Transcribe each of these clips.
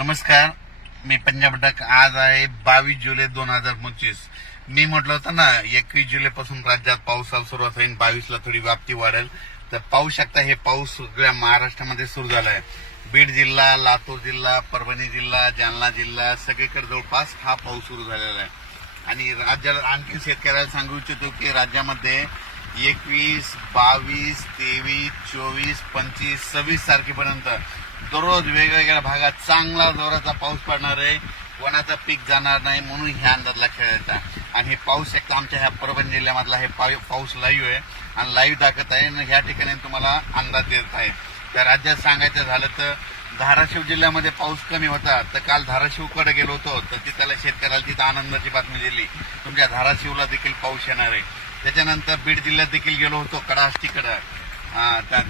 नमस्कार मी पंजाब डक. आज आहे बावीस जुलै दोन हजार पंचवीस. मी म्हटलं होतं ना एकवीस जुलै पासून राज्यात पावसाला सुरुवात होईल बावीसला थोडी व्याप्ती वाढेल. तर पाहू शकता हे पाऊस सगळ्या महाराष्ट्रामध्ये सुरू झाला आहे बीड जिल्हा लातूर जिल्हा परभणी जिल्हा जालना जिल्हा सगळीकडे जवळपास हा पाऊस सुरू झालेला आहे. आणि राज्याला आणखी शेतकऱ्याला सांगू इच्छितो की राज्यामध्ये एकवीस बावीस तेवीस चोवीस पंचवीस सव्वीस तारखेपर्यंत दररोज वेगवेगळ्या भागात चांगला जोराचा पाऊस पडणार आहे. वनाचं पीक जाणार नाही म्हणून ह्या अंदाजला खेळायचा आणि हे पाऊस एकदा आमच्या ह्या परभणी जिल्ह्यामधला हे पाऊ- पाऊस लाईव्ह आहे. आणि लाईव्ह दाखवत आहे. आणि ह्या ठिकाणी तुम्हाला अंदाज देत आहे. त्या राज्यात सांगायचं झालं तर धाराशिव जिल्ह्यामध्ये पाऊस कमी होता तर काल धाराशिवकडे गेलो होतो तर तिथल्या शेतकऱ्याला तिथं आनंदाची बातमी दिली. तुमच्या धाराशिवला देखील पाऊस येणार आहे. त्याच्यानंतर बीड जिल्ह्यात देखील गेलो होतो कडाष्टीकडं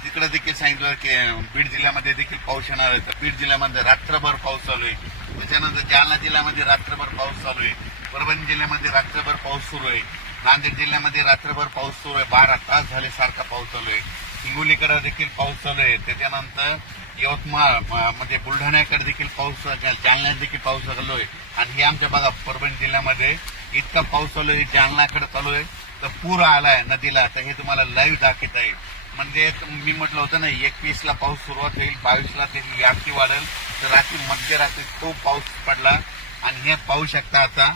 तिकडे देखील सांगितलं की बीड जिल्ह्यामध्ये देखील पाऊस येणार आहे. तर बीड जिल्ह्यामध्ये रात्रभर पाऊस चालू आहे. त्याच्यानंतर जालना जिल्ह्यामध्ये रात्रभर पाऊस चालू आहे. परभणी जिल्ह्यामध्ये रात्रभर पाऊस सुरू आहे. नांदेड जिल्ह्यामध्ये रात्रभर पाऊस सुरू आहे. बारा तास झाले सारखा पाऊस चालू आहे. हिंगोलीकडे देखील पाऊस चालू आहे. त्याच्यानंतर यवतमाळ म- मध्ये बुलढाण्याकडे देखील पाऊस जालन्यात देखील पाऊस चालू आहे. आणि हे आमच्या बघा परभणी जिल्ह्यामध्ये इतका पाऊस चालू आहे जालनाकडे चालू आहे तर पूर आलाय नदीला तर हे तुम्हाला लाईव्ह दाखवत आहे. म्हणजे मी म्हटलं होतं ना एकवीस ला पाऊस सुरुवात होईल बावीस ला त्याची व्याप्ती वाढेल तर रात्री मध्यरात्री खूप पाऊस पडला. आणि हे पाहू शकता आता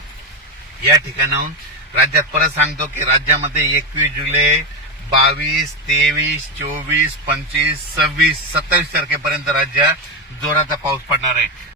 या ठिकाणाहून राज्यात परत सांगतो की राज्यामध्ये एकवीस जुलै बावीस तेवीस चोवीस पंचवीस सव्वीस सत्तावीस तारखेपर्यंत राज्यात जोराचा पाऊस पडणार आहे.